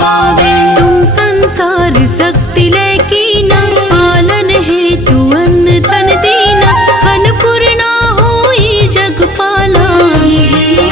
पावे। तुम संसार शक्ति लेकी ना, पालन हेतु अन्न धन दीना, अन्नपूर्णा होई जगपाला,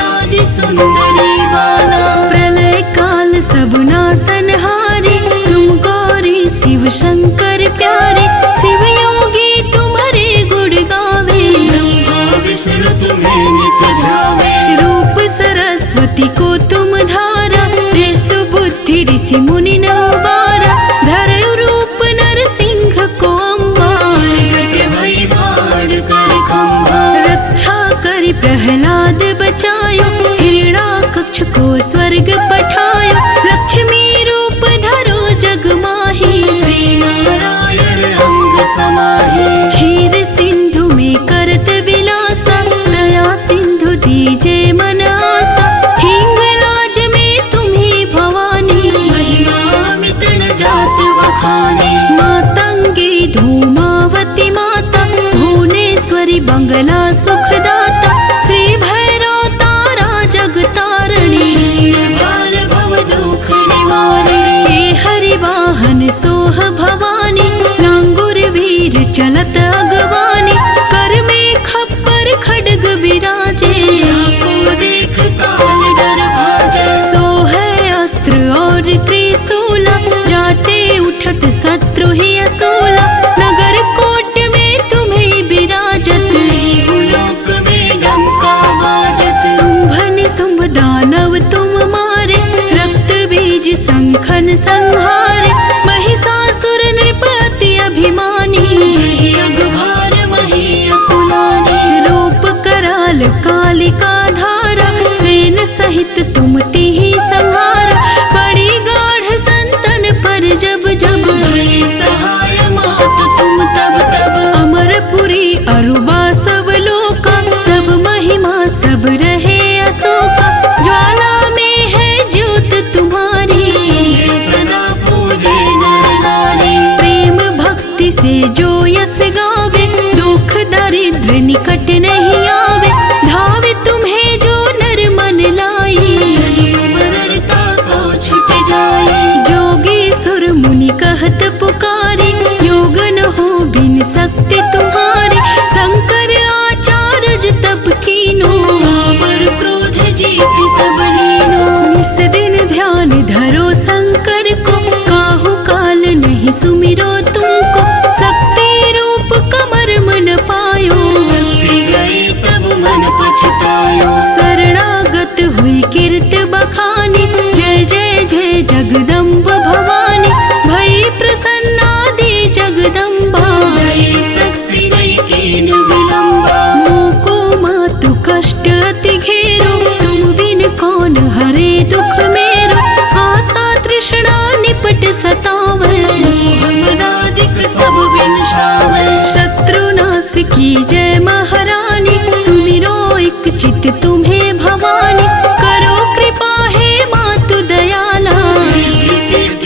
आदि सुंदरी बाला। प्रलय काल सब नासनहारी, तुम गौरी शिव शंकर प्यारे, शिव योगी तुम्हारे गुण गावे, ब्रह्मा विष्णु तुम्हें नित ध्यावे। रूप सरस्वती को तुम धारा, दे सुबुद्धि ऋषि मुनि न उबारा, धरयु रूप नरसिंह को अम्बा, प्रगट भई बाण कर खंभा। रक्षा करि प्रहलाद बचायो, हिरण्याकक्ष को स्वर्ग पठायो, लक्ष्मी रूप धरो जग माही, श्री नारायण अंग समाहि। क्षीर सिंधु में करत विलासा, दया सिंधु दीजे मन आसा, हिंगलाज में तुम्ही भवानी, महिमा मित न जात बखानी। मातंगी धूमावती माता, भुवनेश्वरी बंगला सुखदाता, श्री भैरव तारा जगतारणी, बाल भव दुख निवारिणी। के हरि वाहन सोह भवानी, लांगुर वीर चलत अगवानी, कर में खप्पर खड्ग विराजे, को देख काल डर भाजे। सोह अस्त्र और त्रिशूला, जाते उठत शत्रु ही असूला, नगर कोट में तुम्हें विराजत, लोक में डंका बाजत। शुंभ निशुंभ दानव तुम मारे, रक्त बीज शंखन संहारे, महिषासुर नृपति अभिमानी, अगभार मही अकुलानी। रूप कराल कालिका धारा, सेन सहित तुम तिहि संहारा, बड़ी गाढ़ संतन पर जब जब, भई सहाय मात तुम तब तब। अमरपुरी अरुबा सब लोका, तब महिमा सब रहे अशोका, ज्वाला में है ज्योत तुम्हारी, सदा पूजे नर नारी। प्रेम भक्ति से जो यस गावे, दुख दरिद्र निकट नहीं आवे, धावे तुम्हें जो नर मन लाई, जन्म मरणता को छुट जाए। जोगी सुर मुनि कहत पुकारी, योग न हो बिन शक्ति तुम्हारी, शंकर आचार्य तप कीनो, पर क्रोध जीत सब लीनो। निस दिन ध्यान धरो शंकर को, काहू काल नहीं सुमिरो तुमको, शक्ति रूप कमर मन पायो, शक्ति गई तब मन पछतायो। शरणागत हुई कीर्त बखानी, जय जय जय जगदम्ब भवानी, भई प्रसन्ना दे जगदम्बा, दई शक्ति नहीं कीन विलंबा। मोको मातु कष्ट अति घेरो, तुम बिन कौन हरे दुख मेरो, आशा तृष्णा निपट सतावै, मोहमदादिक सब विनशावै। शत्रुनाश की जय महारानी, सुमिरो एक चित तुम्हें भवानी, करो कृपा हे मातु दयाला, रिद्धि सिद्धि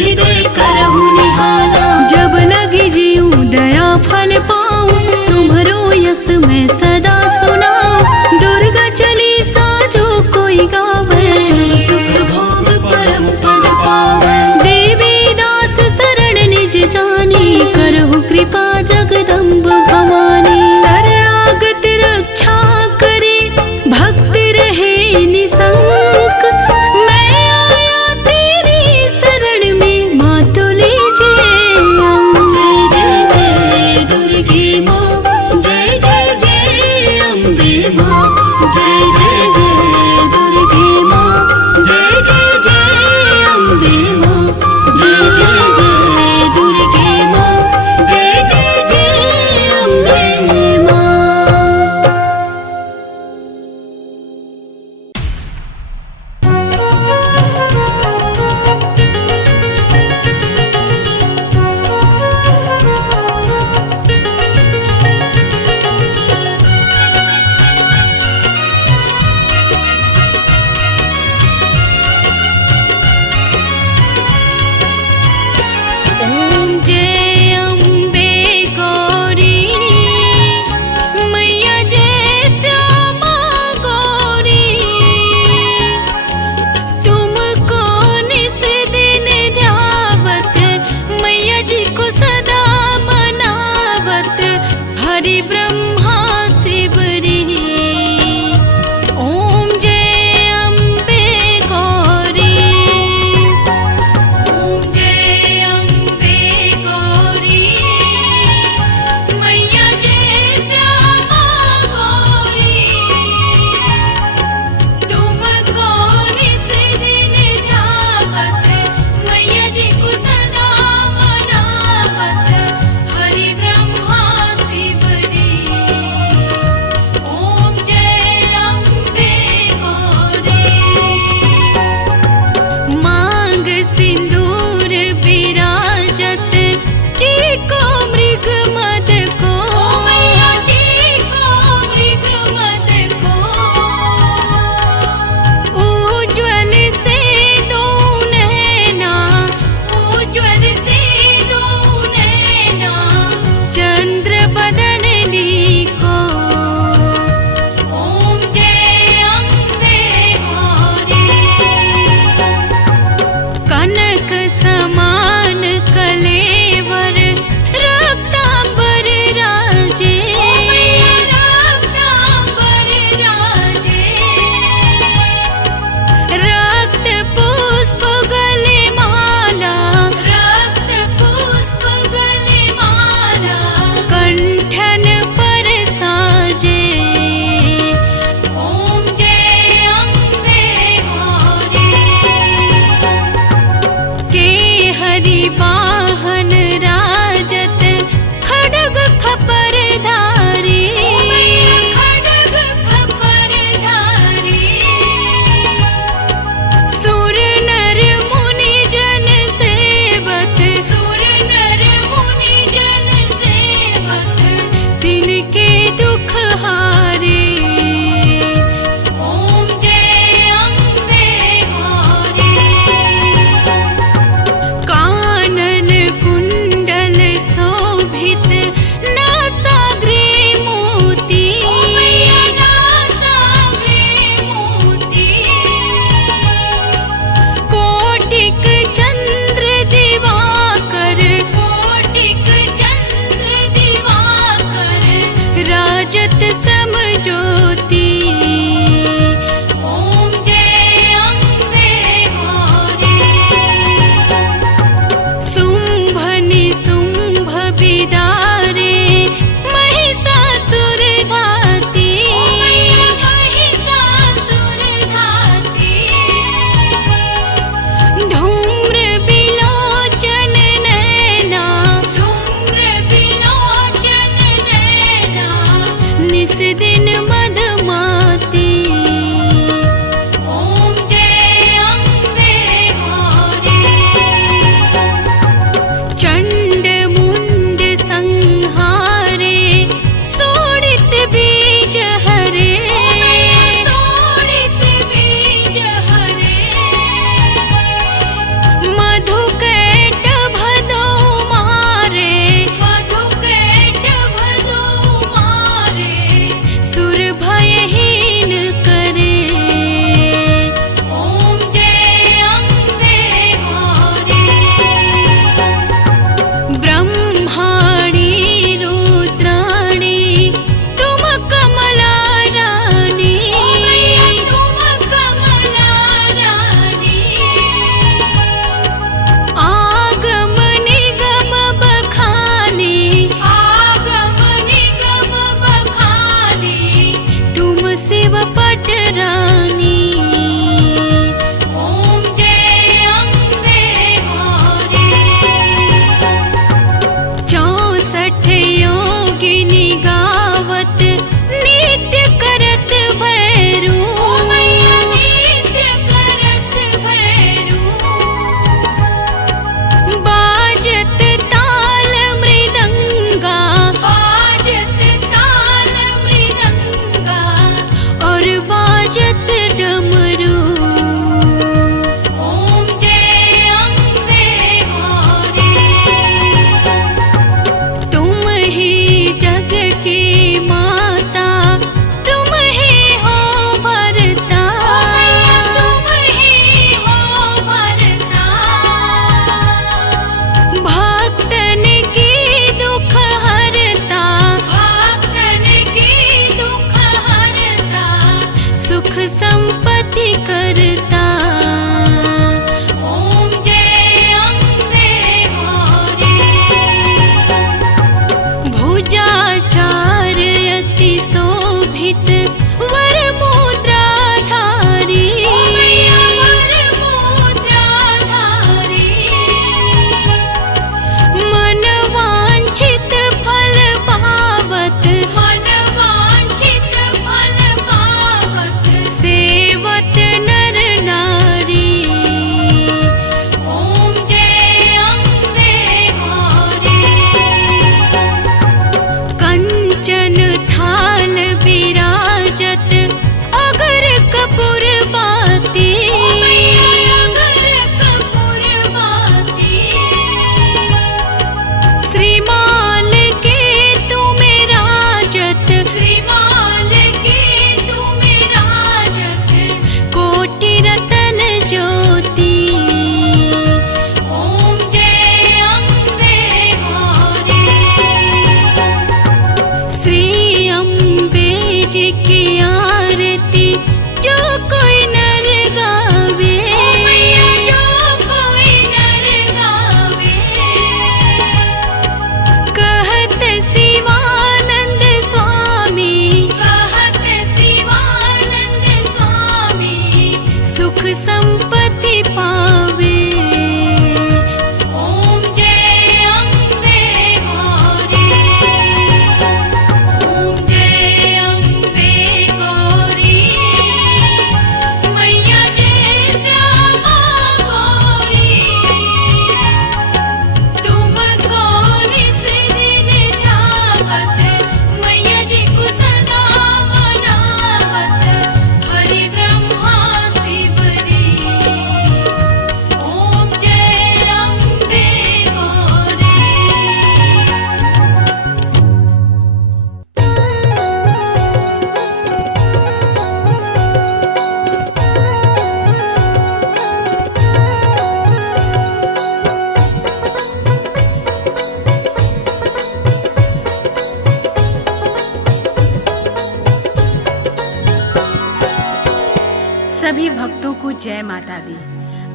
जय माता दी।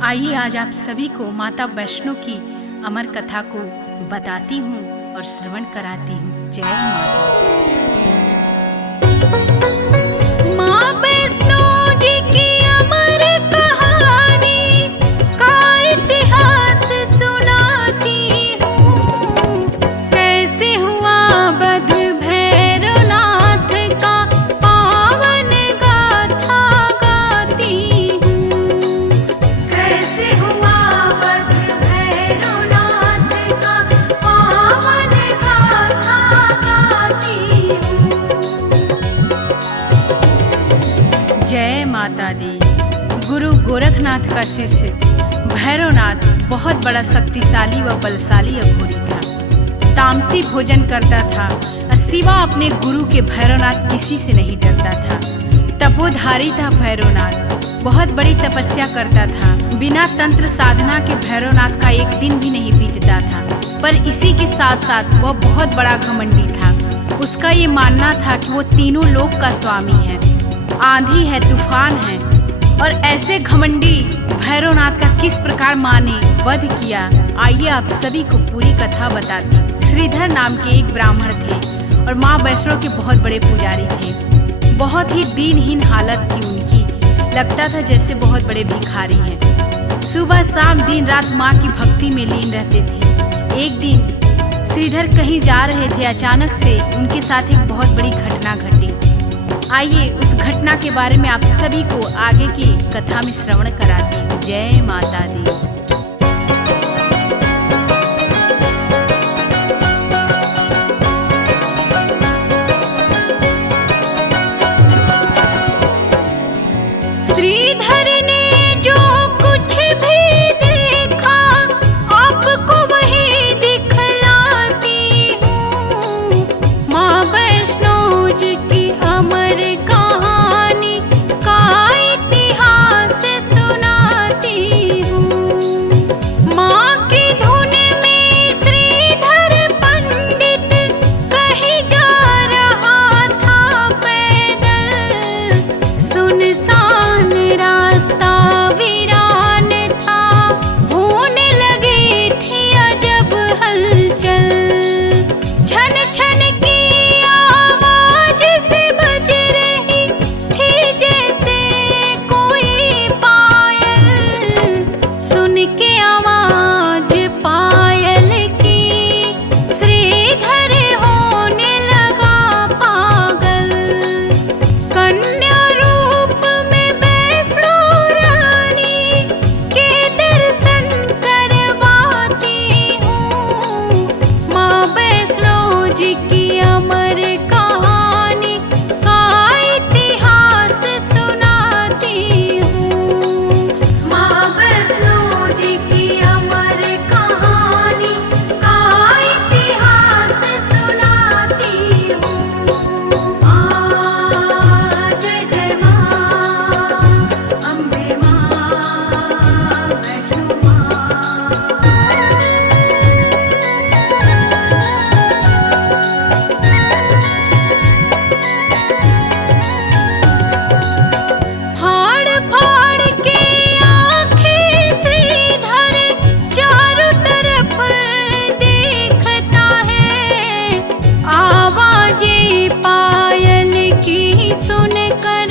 आइए आज आप सभी को माता वैष्णो की अमर कथा को बताती हूँ और श्रवण कराती हूँ। जय माता दी। माँ वैष्णो जी की अमर कहानी का इतिहास सुनाती हूँ। कैसे हुआ वध भैरवनाथ का पावन गाथा गाती हूँ। कैसे हुआ वध भैरवनाथ का पावन गाथा गाती हूँ। जय माता दी। गुरु गोरखनाथ का शिष्य भैरवनाथ बहुत बड़ा शक्तिशाली व बलशाली अघोरी था। तामसी भोजन करता था और सिवा अपने गुरु के भैरवनाथ किसी से नहीं डरता था। तपोधारी था भैरवनाथ, बहुत बड़ी तपस्या करता था। बिना तंत्र साधना के भैरवनाथ का एक दिन भी नहीं बीतता था। पर इसी के साथ साथ वह बहुत बड़ा घमंडी था। उसका ये मानना था कि वो तीनों लोक का स्वामी है, आंधी है, तूफान है। और ऐसे घमंडी भैरवनाथ का किस प्रकार माँ ने वध किया, आइए आप सभी को पूरी कथा बताती। श्रीधर नाम के एक ब्राह्मण थे और माँ वैष्णो के बहुत बड़े पुजारी थे। बहुत ही दीनहीन हालत थी उनकी, लगता था जैसे बहुत बड़े भिखारी हैं। सुबह शाम दिन रात माँ की भक्ति में लीन रहते थे। एक दिन श्रीधर कहीं जा रहे थे, अचानक से उनके साथ एक बहुत बड़ी घटना घटी। आइए उस घटना के बारे में आप सभी को आगे की कथा में श्रवण कराती हूँ। जय माता दी। श्रीधर ने जो कुछ भी देखा आपको वही दिखलाती हूँ। माँ वैष्णो जी की अमर कहानी का इतिहास सुनाती हूँ। माँ की धुन में श्रीधर पंडित कहीं जा रहा था पैदल। सुनसान रास्ता वीरान था, होने लगी थी अजब हलचल। छन छन की आवाज से बज रही थी जैसे कोई पायल। सुन के आवाज पायल की श्रीधर होने लगा पागल। कन्या रूप में वैष्णो रानी के दर्शन करवाती हूँ। माँ वैष्णो जी की अमर कहानी का इतिहास सुनाती हूँ। माँ वैष्णो जी की अमर कहानी का इतिहास सुनाती हूँ। जय जय माँ अम्बे माँ वैष्णो माँ। फाड़ फाड़ के आँखें श्रीधर चारों तरफ देखता है। आवाजें पायल की सुनकर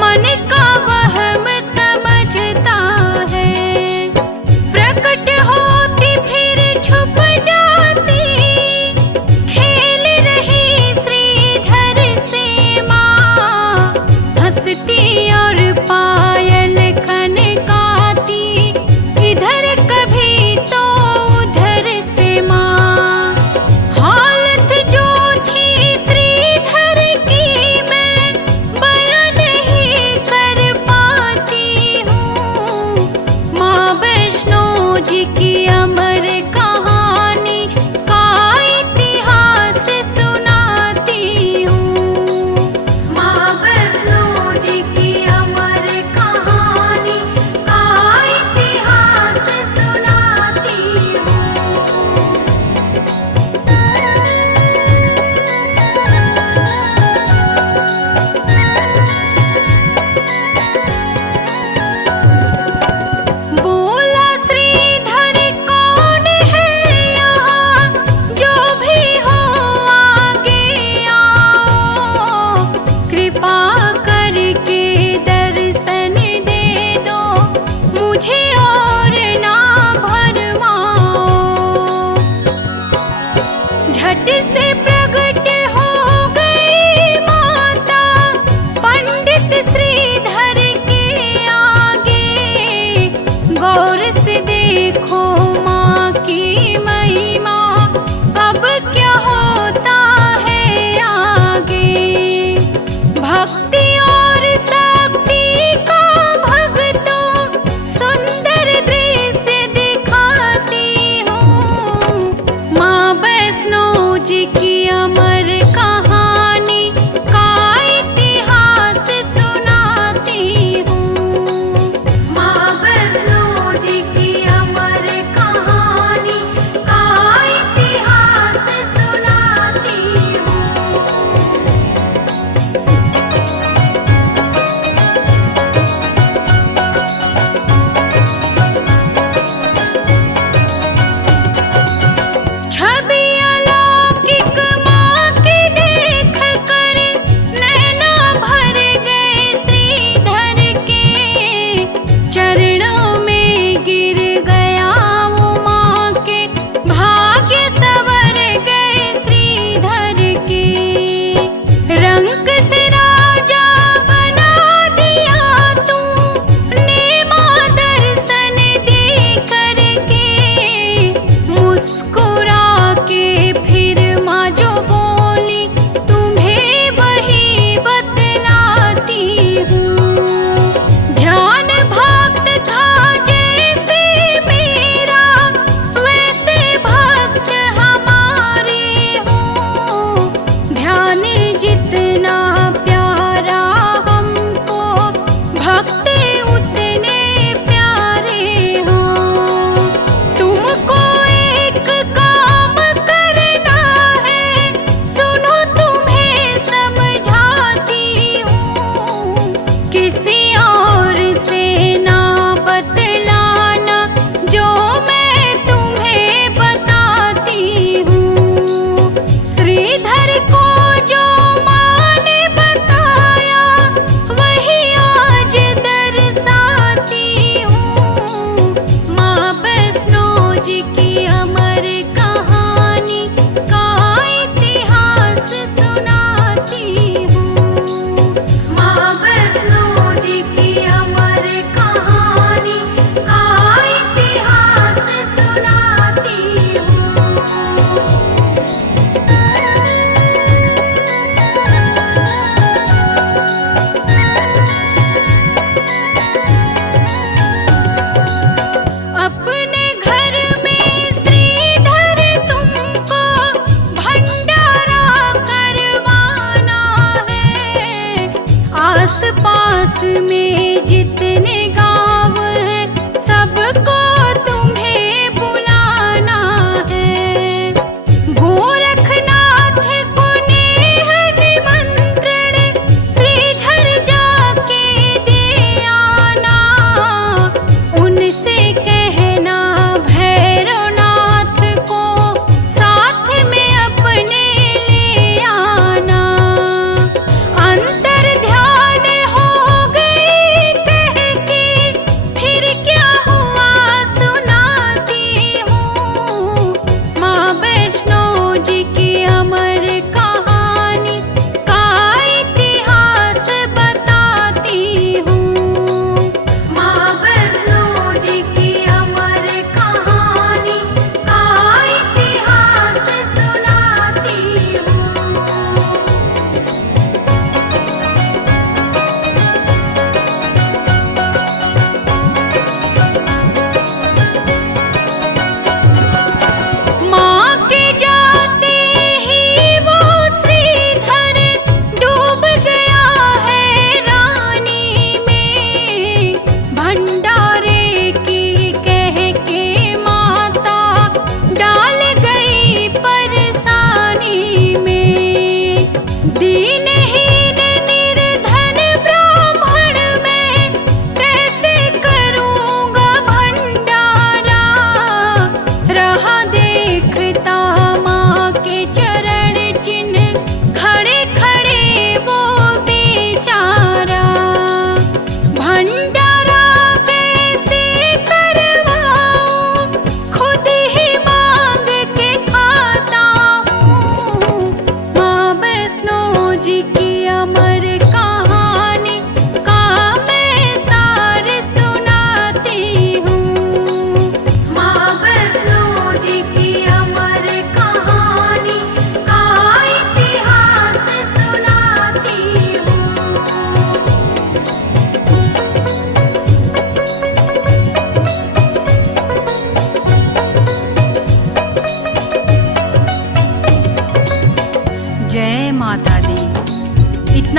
मन का वहम समझता है। प्रकट होती फिर छुप जाती, खेल रही श्रीधर से माँ। हंसती और पायल खनकाती, इधर कभी तो उधर से माँ। हालत जो थी श्रीधर की मैं बयां नहीं कर पाती हूँ। माँ वैष्णो जी की अमर कहानी का इतिहास सुनाती हूँ। माँ वैष्णो जी की अमर कहानी का इतिहास सुनाती हूँ।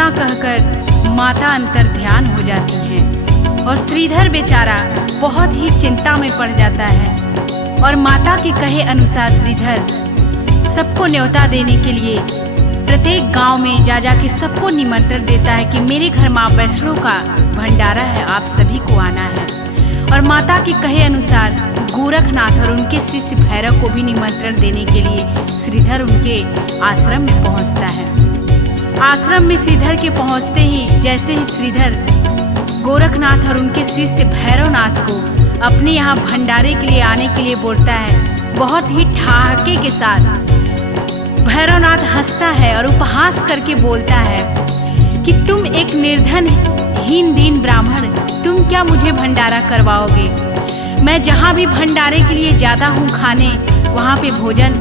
इतना कहकर माता अंतर ध्यान हो जाती हैं और श्रीधर बेचारा बहुत ही चिंता में पड़ जाता है। और माता के कहे अनुसार श्रीधर सबको न्योता देने के लिए प्रत्येक गांव में जा के सबको निमंत्रण देता है कि मेरे घर माँ वैष्णो का भंडारा है, आप सभी को आना है। और माता के कहे अनुसार गोरखनाथ और उनके शिष्य भैरव को भी निमंत्रण देने के लिए श्रीधर उनके आश्रम में पहुंचता है। आश्रम में श्रीधर के पहुंचते ही जैसे ही श्रीधर गोरखनाथ और उनके शिष्य भैरवनाथ को अपने यहाँ भंडारे के लिए आने के लिए बोलता है, बहुत ही ठहाके के साथ भैरवनाथ हंसता है और उपहास करके बोलता है कि तुम एक निर्धन हीन दीन ब्राह्मण, तुम क्या मुझे भंडारा करवाओगे? मैं जहाँ भी भंडारे के लिए जाता हूँ खाने, वहाँ पे भोजन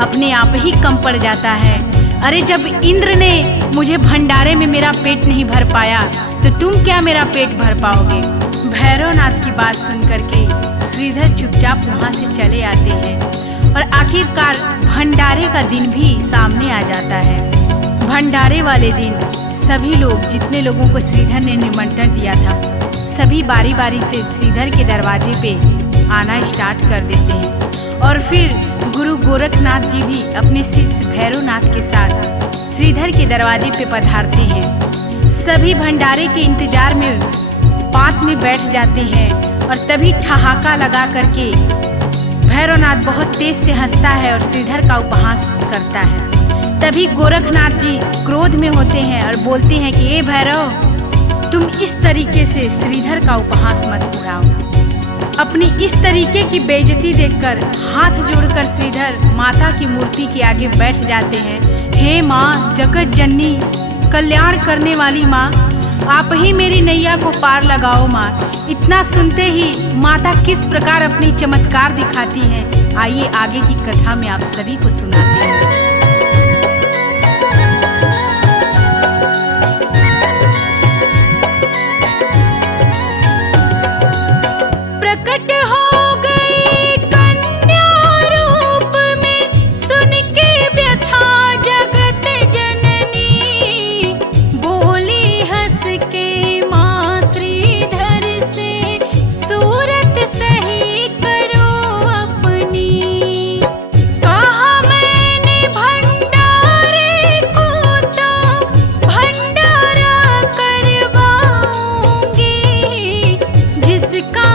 अपने आप ही कम पड़ जाता है। अरे जब इंद्र ने मुझे भंडारे में मेरा पेट नहीं भर पाया तो तुम क्या मेरा पेट भर पाओगे? भैरवनाथ की बात सुन करके श्रीधर चुपचाप वहाँ से चले आते हैं और आखिरकार भंडारे का दिन भी सामने आ जाता है। भंडारे वाले दिन सभी लोग, जितने लोगों को श्रीधर ने निमंत्रण दिया था, सभी बारी बारी से श्रीधर के दरवाजे पे आना स्टार्ट कर देते हैं। और फिर गुरु गोरखनाथ जी भी अपने शिष्य भैरवनाथ के साथ श्रीधर के दरवाजे पे पधारते हैं। सभी भंडारे के इंतजार में पात में बैठ जाते हैं और तभी ठहाका लगा करके भैरवनाथ बहुत तेज से हंसता है और श्रीधर का उपहास करता है। तभी गोरखनाथ जी क्रोध में होते हैं और बोलते हैं कि ए भैरव, तुम इस तरीके से श्रीधर का उपहास मत उड़ाओ। अपनी इस तरीके की बेइज्जती देखकर हाथ जोड़कर श्रीधर माता की मूर्ति के आगे बैठ जाते हैं। हे माँ, जगत जननी, कल्याण करने वाली माँ, आप ही मेरी नैया को पार लगाओ माँ। इतना सुनते ही माता किस प्रकार अपनी चमत्कार दिखाती हैं, आइए आगे की कथा में आप सभी को सुनाते हैं। प्रकट हो गई कन्या रूप में, सुन के व्यथा जगत जननी, बोली हंस के माँ श्रीधर से, सूरत सही करो अपनी। कहा मैंने भंडारे को तो भंडारा करवाऊंगी, जिसका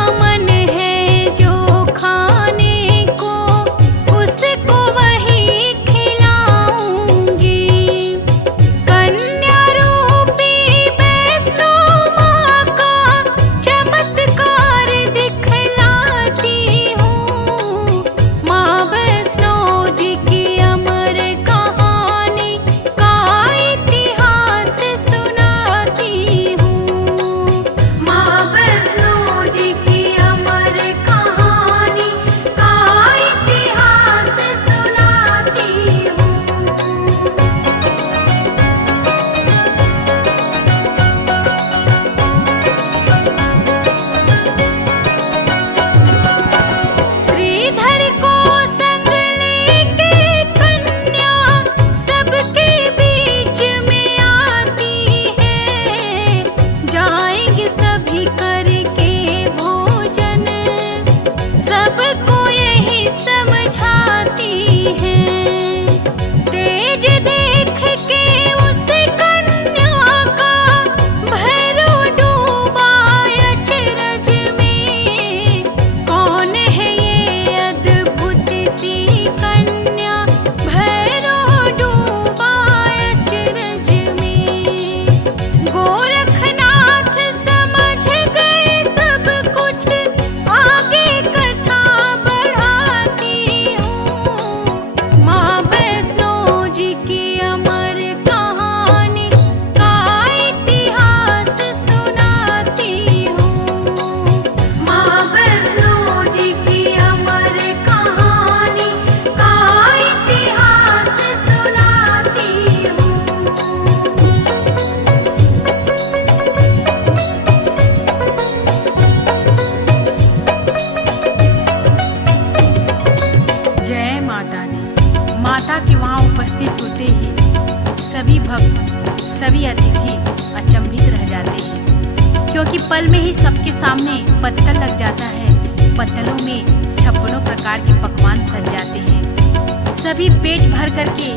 सभी अतिथि अचंभित रह जाते हैं, क्योंकि पल में ही सबके सामने पत्तल लग जाता है। पत्तलों में 56 प्रकार के पकवान सज जाते हैं। सभी पेट भर करके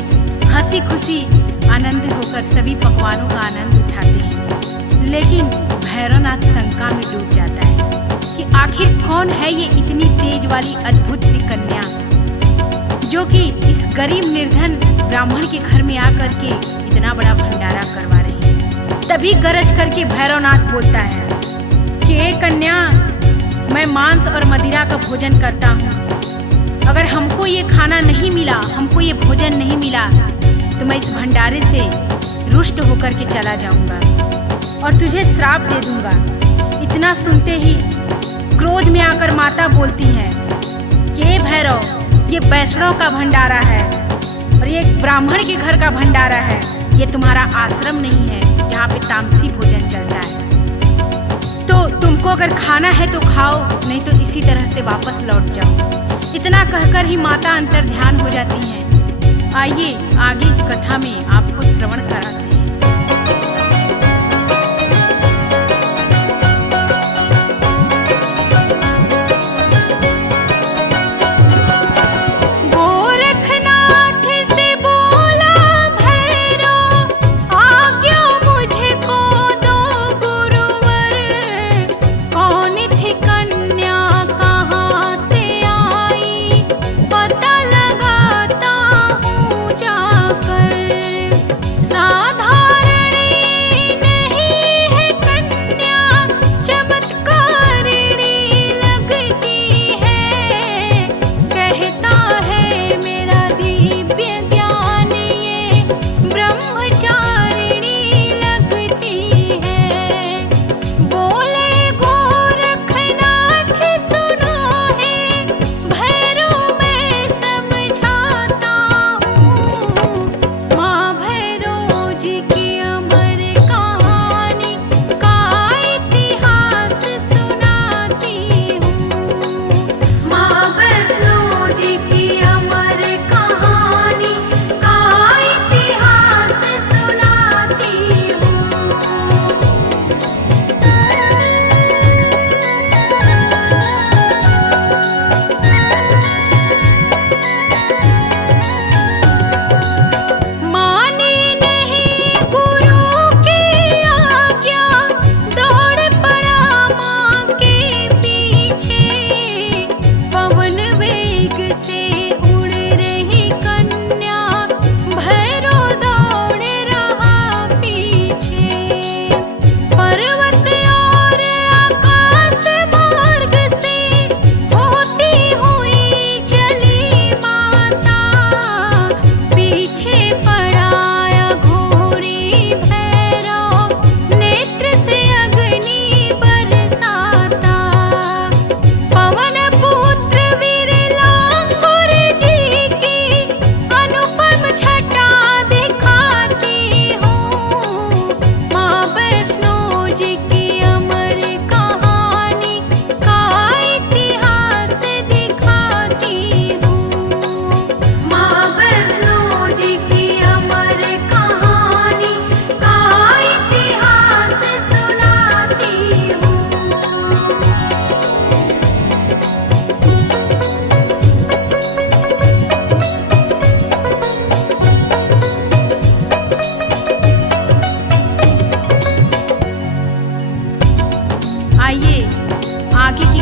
हंसी खुशी आनंदित होकर सभी पकवानों का आनंद उठाते हैं। लेकिन भैरवनाथ शंका में डूब जाता है कि आखिर कौन है ये इतनी तेज वाली अद्भुत सी कन्या, जो कि इस गरीब निर्धन ब्राह्मण के घर में आकर के इतना बड़ा भंडारा करवा रही है। तभी गरज करके भैरवनाथ बोलता है कि हे कन्या, मैं मांस और मदिरा का भोजन करता हूँ। अगर हमको ये खाना नहीं मिला, हमको ये भोजन नहीं मिला, तो मैं इस भंडारे से रुष्ट होकर के चला जाऊंगा और तुझे श्राप दे दूंगा। इतना सुनते ही क्रोध में आकर माता बोलती है कि हे भैरव, ये वैष्णव का भंडारा है और ये ब्राह्मण के घर का भंडारा है। ये तुम्हारा आश्रम नहीं है जहाँ पे तामसी भोजन चलता है। तो तुमको अगर खाना है तो खाओ, नहीं तो इसी तरह से वापस लौट जाओ। इतना कहकर ही माता अंतर ध्यान हो जाती हैं। आइए आगे की कथा में आपको श्रवण कराते हैं।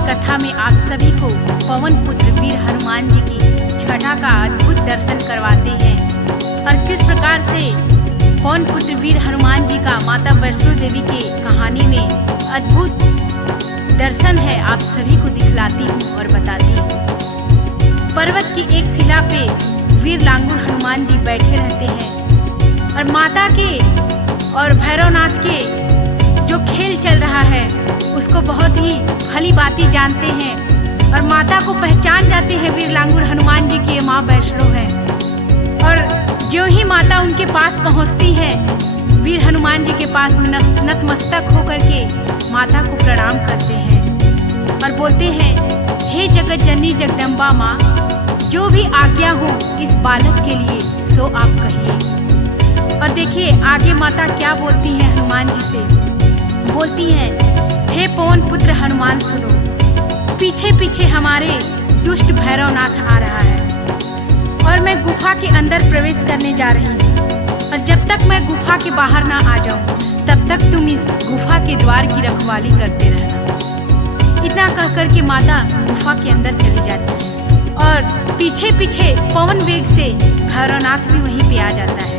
कथा में आप सभी को पवन पुत्र वीर हनुमान जी की छटा का अद्भुत दर्शन करवाते हैं और किस प्रकार से पवन पुत्र वीर हनुमान जी का माता वैष्णो देवी की कहानी में अद्भुत दर्शन है, आप सभी को दिखलाती हूँ और बताती हूँ। पर्वत की एक शिला पे वीर लांगुर हनुमान जी बैठे रहते हैं और माता के और भैरवनाथ के जो खेल चल रहा है उसको बहुत ही भली भांति जानते हैं और माता को पहचान जाते हैं वीर लांगुर हनुमान जी की माँ वैष्णो है। और जो ही माता उनके पास पहुँचती है, वीर हनुमान जी के पास में नतमस्तक होकर के माता को प्रणाम करते हैं और बोलते हैं, हे जगत जननी जगदम्बा माँ, जो भी आज्ञा हो इस बालक के लिए सो आप कहिए। और देखिए आगे माता क्या बोलती हैं हनुमान जी से। बोलती हैं, हे पवन पुत्र हनुमान सुनो, पीछे पीछे हमारे दुष्ट भैरवनाथ आ रहा है और मैं गुफा के अंदर प्रवेश करने जा रही हूँ, और जब तक मैं गुफा के बाहर ना आ जाऊँ तब तक तुम इस गुफा के द्वार की रखवाली करते रहना। इतना कह कर के माता गुफा के अंदर चली जाती है और पीछे पीछे पवन वेग से भैरवनाथ भी वहीं पे आ जाता है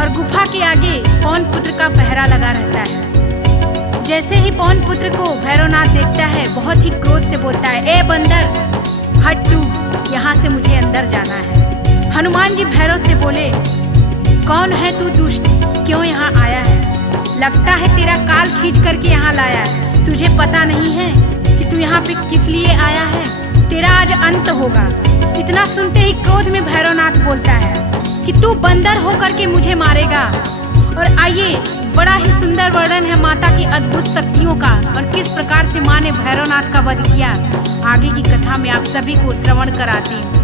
और गुफा के आगे पवन पुत्र का पहरा लगा रहता है। जैसे ही पवन पुत्र को भैरवनाथ देखता है बहुत ही क्रोध से बोलता है, ए बंदर हट तू, यहाँ से मुझे अंदर जाना है। हनुमान जी भैरव से बोले, कौन है तू दुष्ट, क्यों यहाँ आया है? लगता है तेरा काल खींच करके यहाँ लाया है। तुझे पता नहीं है कि तू यहाँ पे किस लिए आया है? तेरा आज अंत होगा। इतना सुनते ही क्रोध में भैरवनाथ बोलता है कि तू बंदर होकर के मुझे मारेगा। और आइए, बड़ा ही सुंदर वर्णन है माता की अद्भुत शक्तियों का और किस प्रकार से माँ ने भैरवनाथ का वध किया। आगे की कथा में आप सभी को श्रवण कराती हूँ।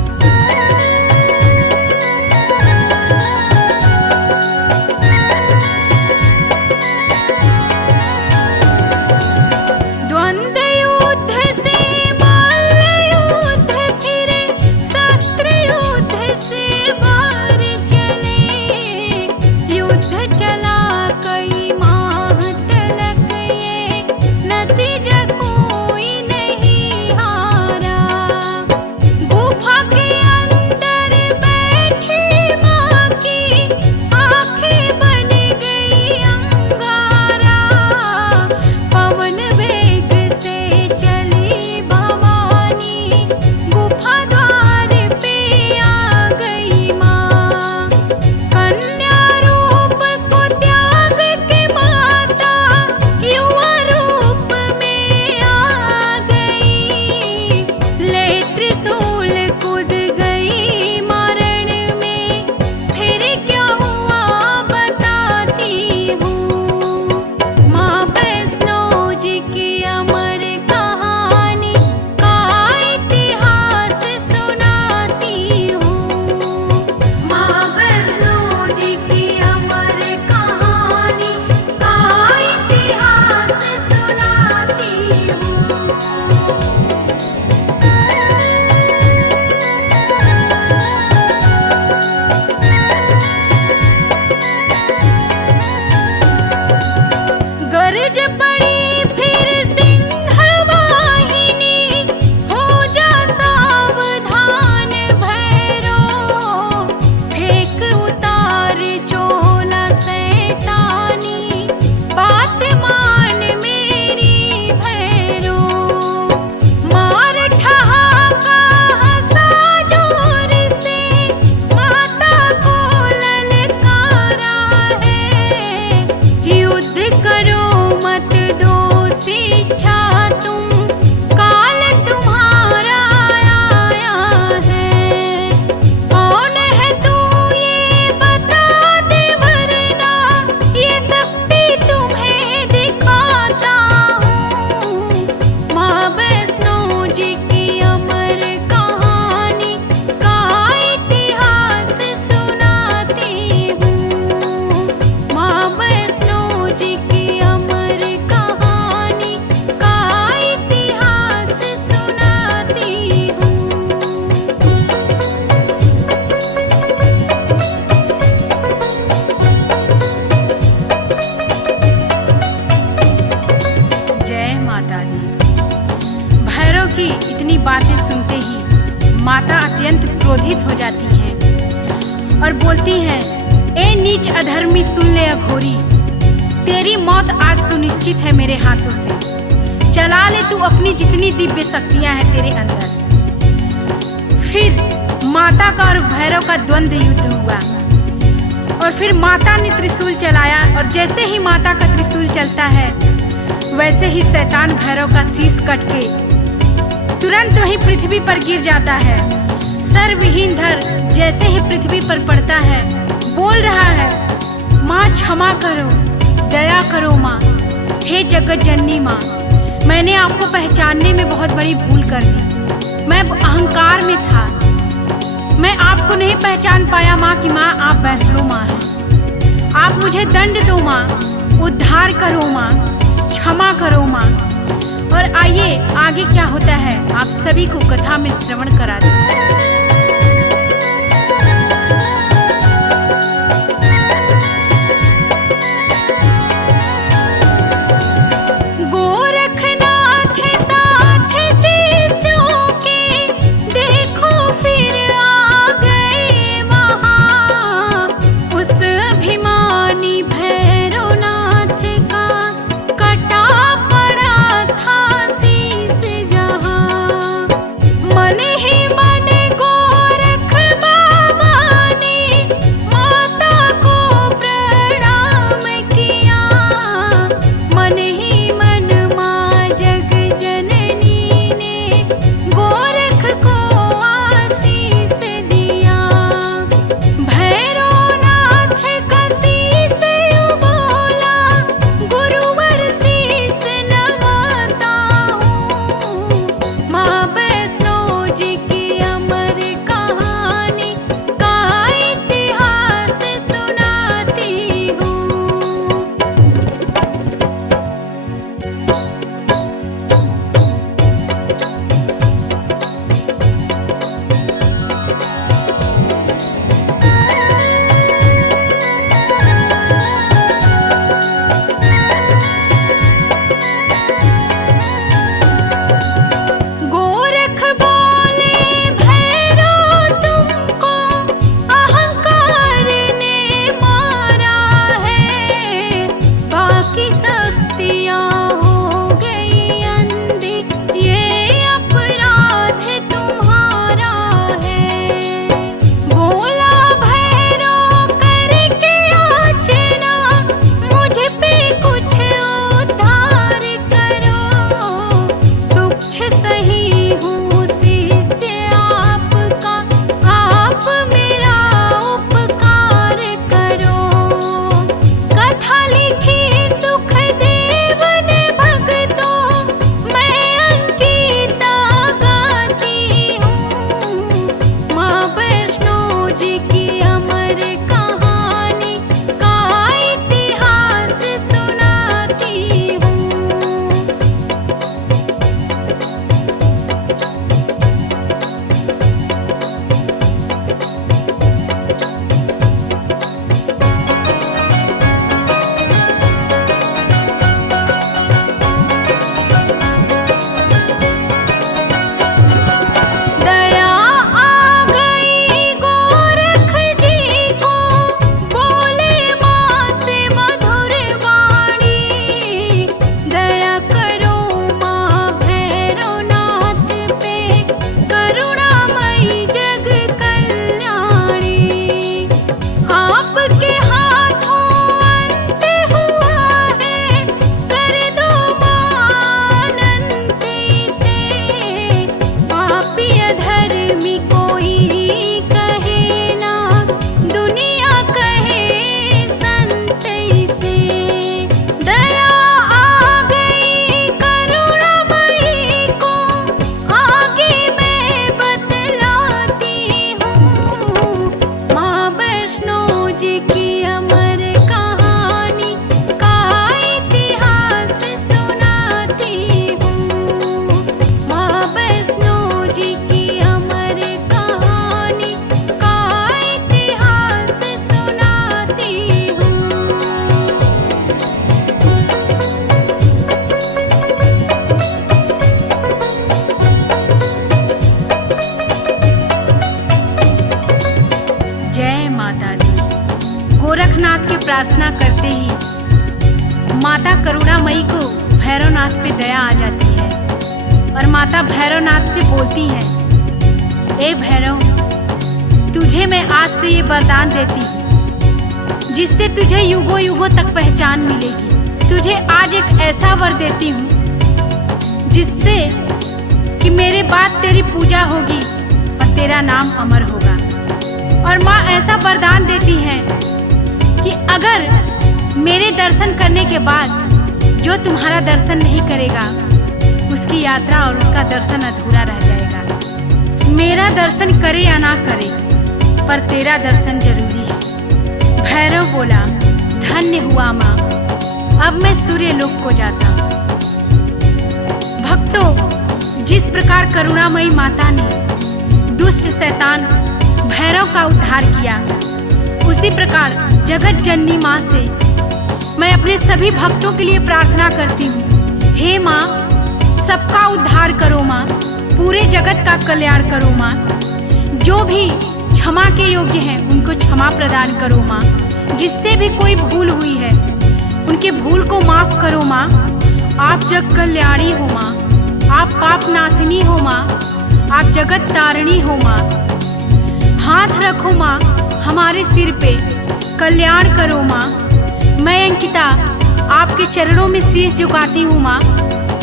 बातें सुनते ही माता अत्यंत क्रोधित हो जाती हैं और बोलती हैं, ए नीच अधर्मी सुन ले अघोरी, तेरी मौत आज सुनिश्चित है मेरे हाथों से। चला ले तू अपनी जितनी दिव्य शक्तियां हैं तेरे अंदर। फिर माता का और भैरव का द्वंद्व युद्ध हुआ और फिर माता ने त्रिशूल चलाया और जैसे ही माता का त्रिशूल चलता है वैसे ही शैतान भैरव का शीश कट के तुरंत वहीं पृथ्वी पर गिर जाता है। सर विहीन धर जैसे ही पृथ्वी पर पड़ता है बोल रहा है, माँ क्षमा करो, दया करो माँ, हे जगत जननी माँ, मैंने आपको पहचानने में बहुत बड़ी भूल कर दी। मैं अहंकार में था, मैं आपको नहीं पहचान पाया माँ कि माँ आप वैष्णो माँ हैं। आप मुझे दंड दो माँ, उद्धार करो माँ, क्षमा करो माँ। और आइए आगे क्या होता है आप सभी को कथा में श्रवण करा दें। गोरखनाथ की प्रार्थना करते ही माता करुणामयी को भैरवनाथ पे दया आ जाती है और माता भैरवनाथ से बोलती है, ए भैरव, तुझे मैं आज से ये वरदान देती हूँ जिससे तुझे युगों युगों तक पहचान मिलेगी। तुझे आज एक ऐसा वर देती हूँ जिससे कि मेरे बाद तेरी पूजा होगी और तेरा नाम अमर होगा। और माँ ऐसा वरदान देती है कि अगर मेरे दर्शन करने के बाद जो तुम्हारा दर्शन नहीं करेगा उसकी यात्रा और उसका दर्शन अधूरा रह जाएगा। मेरा दर्शन करे या ना करे पर तेरा दर्शन जरूरी है। भैरव बोला, धन्य हुआ माँ, अब मैं सूर्य लोक को जाता हूँ। भक्तों, जिस प्रकार करुणामयी माता ने दुष्ट शैतान भैरव का उद्धार किया, उसी प्रकार जगत जननी माँ से मैं अपने सभी भक्तों के लिए प्रार्थना करती हूँ। हे माँ, सबका उद्धार करो माँ, पूरे जगत का कल्याण करो माँ। जो भी क्षमा के योग्य हैं उनको क्षमा प्रदान करो माँ। जिससे भी कोई भूल हुई है उनके भूल को माफ करो माँ। आप जग कल्याणी हो माँ, आप पाप नाशिनी हो माँ, आप जगत तारिणी हो माँ। हाथ रखो माँ हमारे सिर पे, कल्याण करो माँ। मैं अंकिता आपके चरणों में शीश झुकाती हूँ माँ,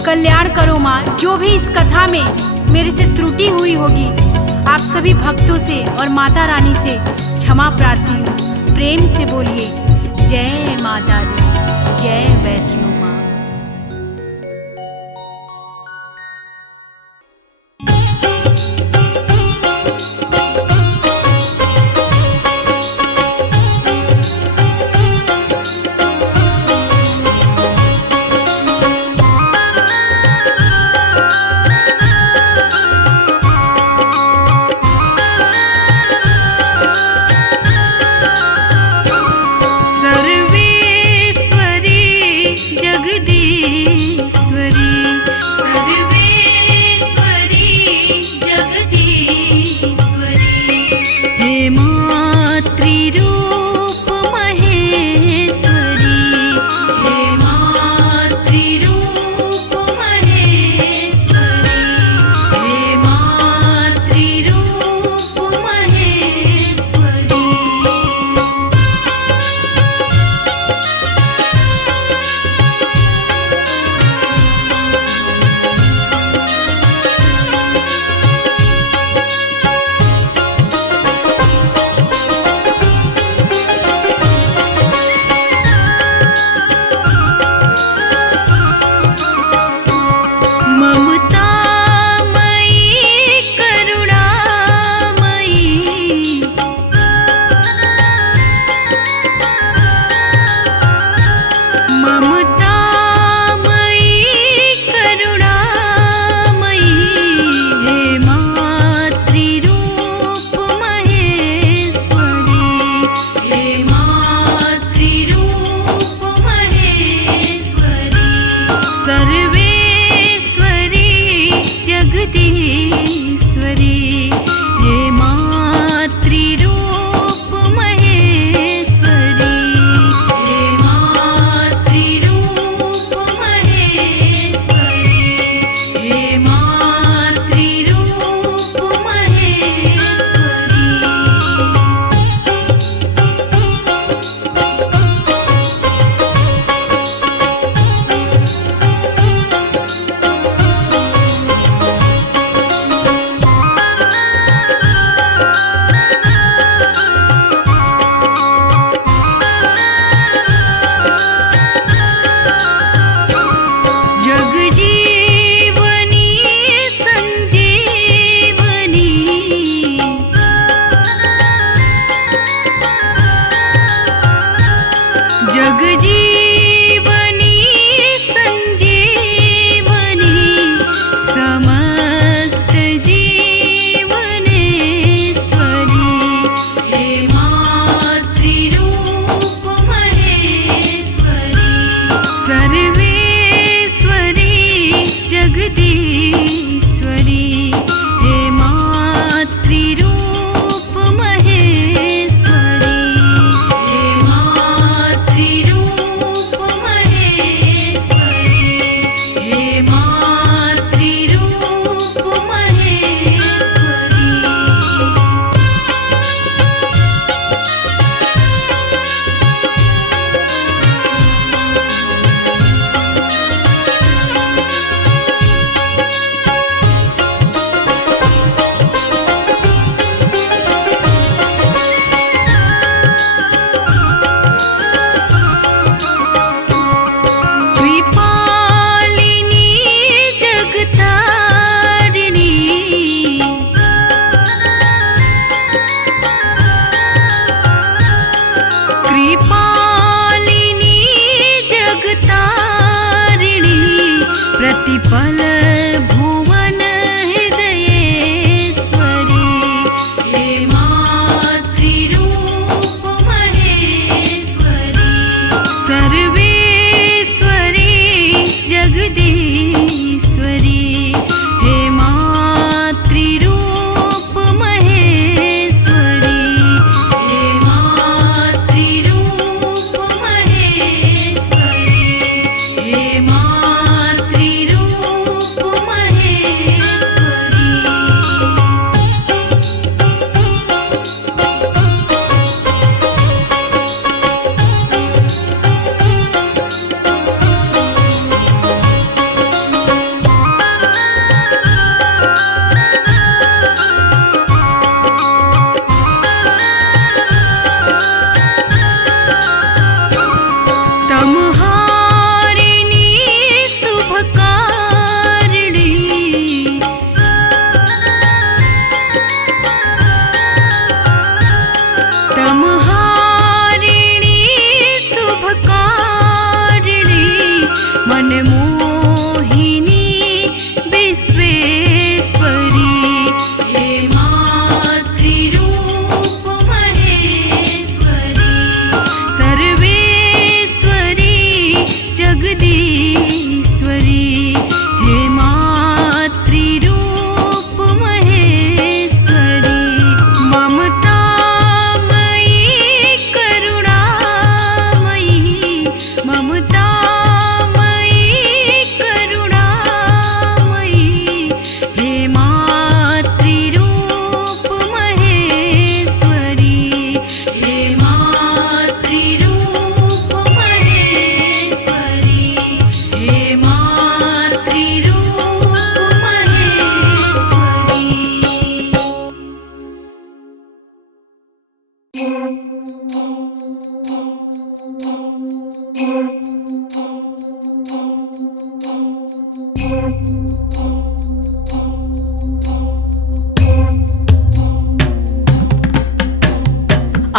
कल्याण करो माँ। जो भी इस कथा में मेरे से त्रुटि हुई होगी, आप सभी भक्तों से और माता रानी से क्षमा प्रार्थी हूँ। प्रेम से बोलिए जय माता दी, जय वैष्णो माँ।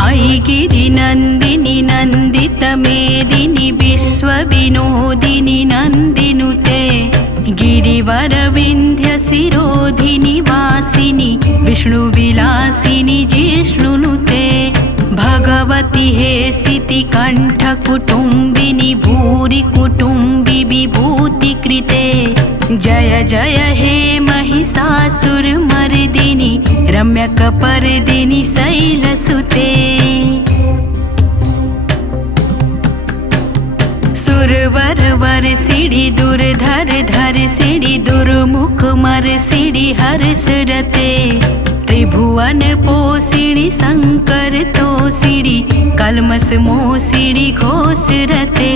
आई गिरि नंदिनी नंदित मेदिनी विश्वविनोदिनी नंदिनुते गिरिवर विंध्य शिरोधिनी वासिनी विष्णुविलासिनी जिष्णुनुते भगवती हे सिति कंठ कुटुंबिनी भूरि कुटुंबी विभूति कृते जय जय हे महिषासुर मर्दिनी रम्यक पर्दिनी शैलसुते सुरवर वर सिड़ी दुर्धर धर सिड़ी दुर्मुख मर सिड़ी हर्षरते त्रिभुवन पोसिड़ी शंकर तोसिड़ी कलमस मोसिड़ी घोषरते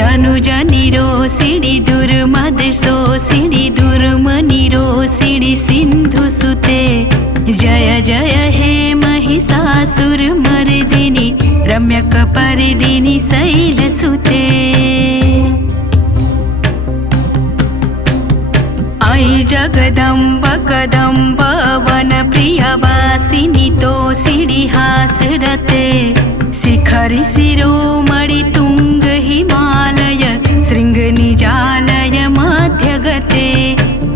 धनुजनि रोसिड़ी दुर्मद सोसिड़ी दुर्मनि रोसिड़ी सिंधु सुते जय जय हे महिषासुर मर्दिनी रम्यक पर्दिनी शैलसुते आई जगदम्ब कदम्ब वन प्रियवासिनी तोसिड़ी हासरते शिखरि शिरोमणि तुंग हिमालय शृंग निजालय मध्यगते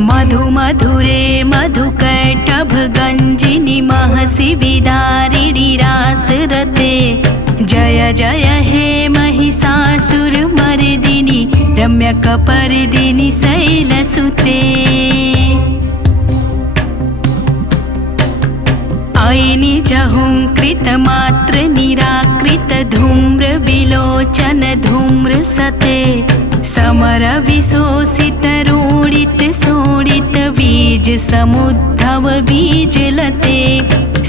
मधु मधुरे मधुकैटभ गंजिनी महसि विदारिणी रासरते जय जय हे महिषासुर मर्दिनी रम्यक पर्दिनी शैलसुते आई निजहुंकृत मात्र निराकृत धूम्र विलोचन धूम्र सते समर विशोषित रूढ़ित शोणित बीज समुद्धव बीज लते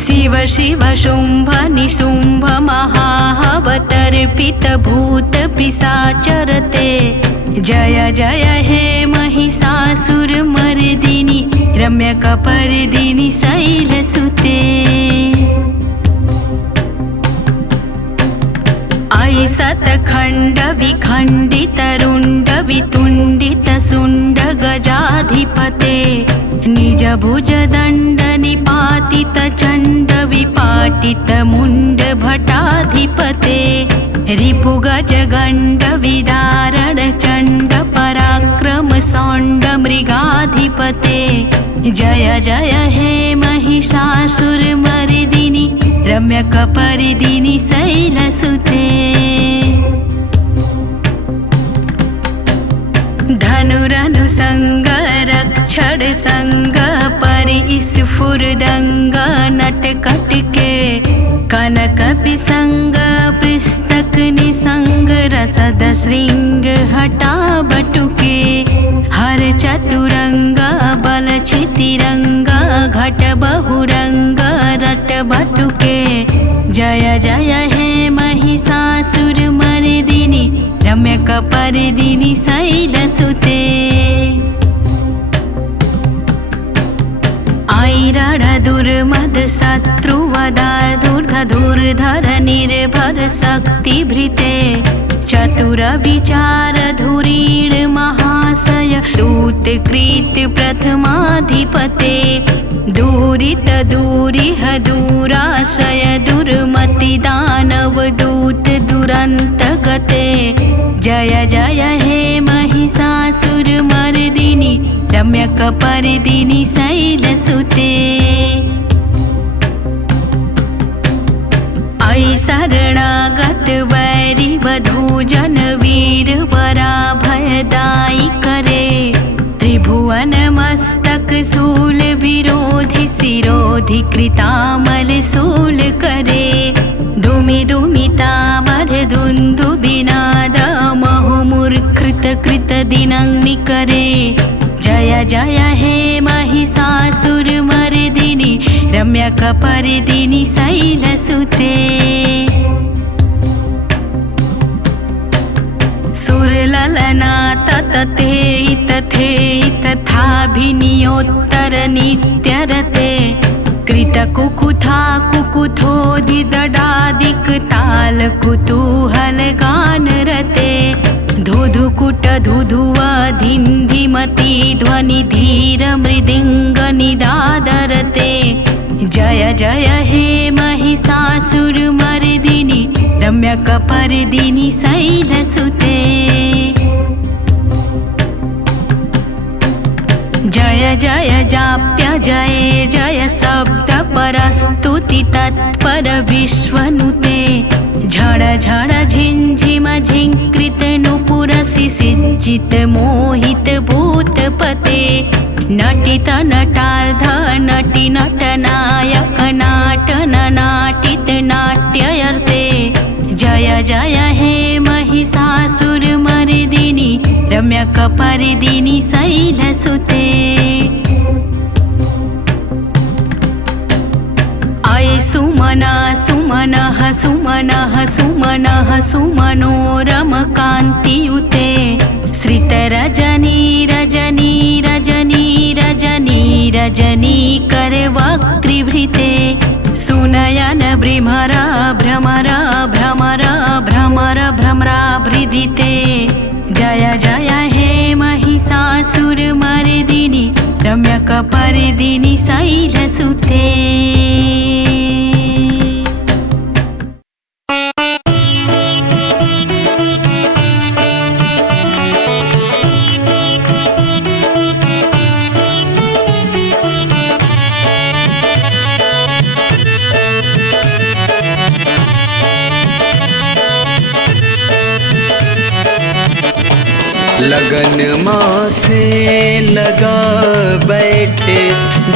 शिव शिव शुंभ निशुंभ महावतर्पित भूत पिशाचरते जय जय हे महिषासुर मर्दिनी रम्यक पर्दिनी शैलसुते आई सतखंड विखंडित रुंड वितुंडित सुंड गजाधिपते निज भुज दंड निपातित चंड विपाटित मुंड भटाधिपते रिपु गज गंड विदारण चंड पराक्रम सौंड मृगाधिपते जय जय हे महिषासुर मर्दिनी रम्यक पर्दिनी शैलसुते धनुरनुसंग रक्षण संग परिस्फुरदंग नटकट के कनक पिसंग पुस्तक निसंग रसद श्रृंग हटा बटुके हर चतुरंग बल छितिरंग घट बहुरंग रट बटुके जय जय हे महिषासुर मर्दिनी रम्यक पर्दिनी शैलसुते आई रण दुर्मद शत्रु वदार धूर्धर निर्भर शक्ति भृते चतुर विचार धुरीण महाशय दूत कृत प्रथमाधिपते दूरित दूरिह दूराशय दुर्मति दानव दूत दुरंत गते जय जय हे महिषासुर मर्दिनी रम्यक पर्दिनी शैलसुते आई शरणागत वैरी वधू जन वीर वरा भयदाई करे त्रिभुवन मस्तक शूल विरोधि शिरोधि कृतामल शूल करे धूमि धूमि तामर धुंधु बिनाद महुमुर्कृत कृत दिनंगि करे जय जय हे महिषासुर मर्दिनी रम्यक पर्दिनी शैलसुते सुरललना ततते तथे तथाभिनियोत्तर नित्यरते कृत कुकुथा कुकुथोदि दडादिक ताल कुतूहल गान रते धुधुकुट धुधुआ धिमधिमति ध्वनि धीर मृदिंग निदादरते। जय जय हे महिषासुर मर्दिनि रम्यक पर्दिनि शैलसुते। जय जय जाप्य जय जय शब्द परस्तुति तत्पर विश्वनुते। झड़ झड़ झिंझिम झिंकृत नुपुर सिसिचित मोहित भूतपते। नटित नटार्ध नटि नटनायक नाटन नाटित नाट्यर्थे। जय जय हे महिषासुर मर्दिनि रम्यक पर्दिनि शैलसुते। अय सुमना सुमनः सुमनः सुमनः सुमनोरम कान्तियुते। श्रित रजनी रजनी रजनी रजनी रजनी करवक्त्रिभृते। सुनयन भ्रमर भ्रमर भ्रमर भ्रमर भ्रमराभृदिते। जय जय हे महिषासुर मर्दिनि रम्यक पर्दिनि शैलसुते। लगन माँ से लगा बैठे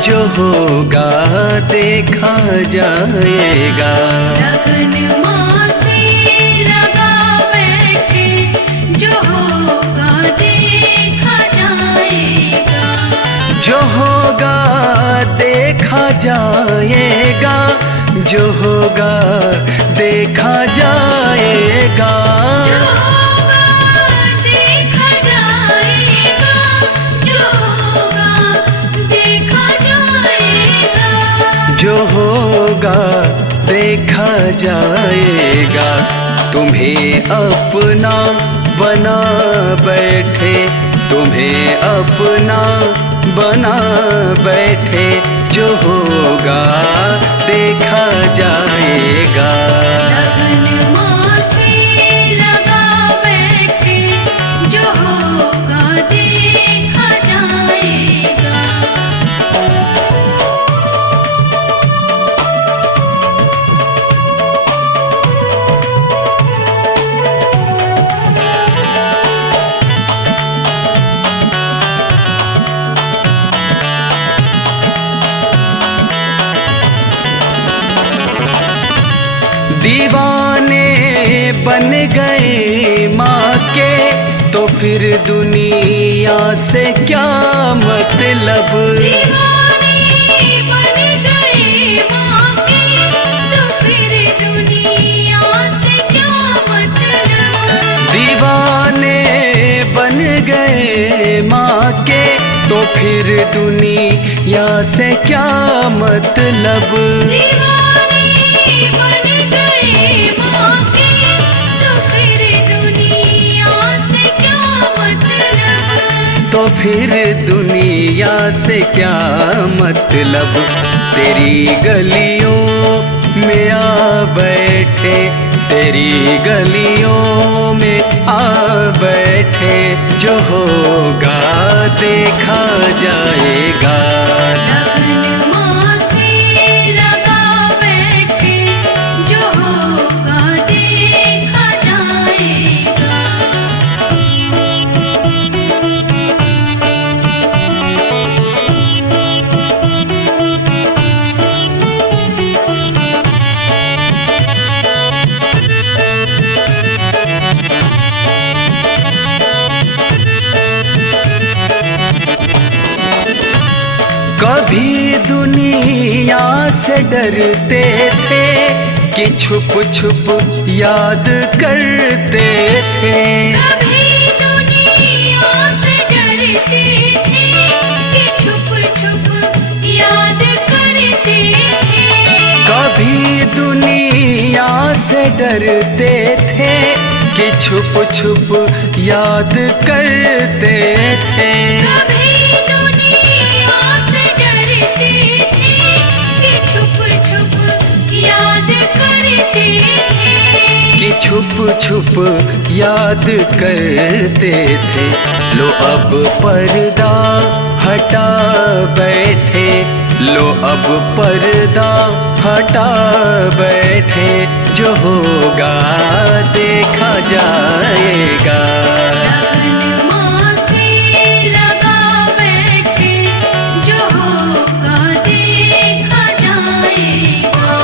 जो होगा देखा जाएगा। लगन माँ से लगा बैठे जो होगा देखा जाएगा। जो होगा देखा जाएगा। जो होगा देखा जाएगा। जो होगा देखा जाएगा। तुम्हें अपना बना बैठे। तुम्हें अपना बना बैठे। जो होगा देखा जाएगा। लगन माँ से लगा बैठे जो होगा देखा जाएगा। दीवाने बन गए माँ के तो फिर दुनिया से क्या मतलब। दीवाने बन गए माँ के तो फिर दुनिया से क्या मतलब। दीवाने बन गए माँ के तो फिर दुनिया से क्या मतलब। दीवाने बन गए माँ के तो फिर दुनिया से क्या मतलब। तो फिर दुनिया से क्या मतलब। तेरी गलियों में आ बैठे। तेरी गलियों में आ बैठे। जो होगा देखा जाएगा। लगन माँ से लगा बैठे जो होगा देखा जाएगा। कभी दुनिया से डरते थे कि छुप छुप याद करते थे। कभी दुनिया से डरते थे कि छुप छुप याद करते थे। कभी दुनिया से डरते थे कि छुप छुप याद करते थे। कभी दुनिया से डरते थे कि छुप छुप याद करते थे। कि छुप छुप याद करते थे। लो अब पर्दा हटा बैठे, लो अब पर्दा हटा बैठे, जो होगा देखा जाएगा। लगन माँ से लगा बैठे, जो होगा देखा जाएगा।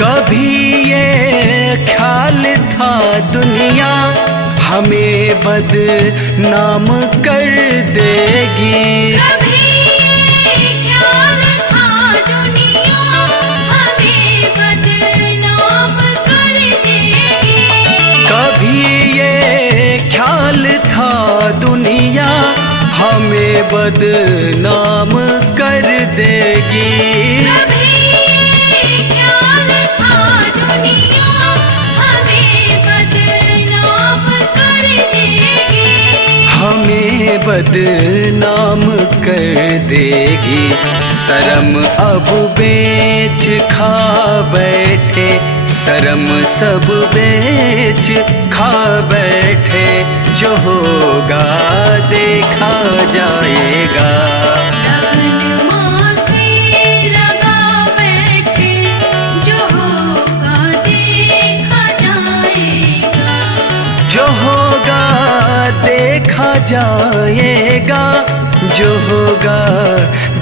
कभी ये ख्याल था दुनिया हमें बदनाम कर देगी। कभी ये ख्याल था दुनिया हमें बदनाम कर देगी। कभी ये ख्याल था दुनिया हमें बदनाम कर देगी। कभी ये ख्याल था दुनिया हमें बदनाम कर देगी। हमें बदनाम कर देगी। शर्म अब बेच खा बैठे, शर्म सब बेच खा बैठे, जो होगा देखा जाएगा। लगन माँ से लगा बैठे, जो होगा देखा जाएगा। जो होगा देखा जाएगा, जो होगा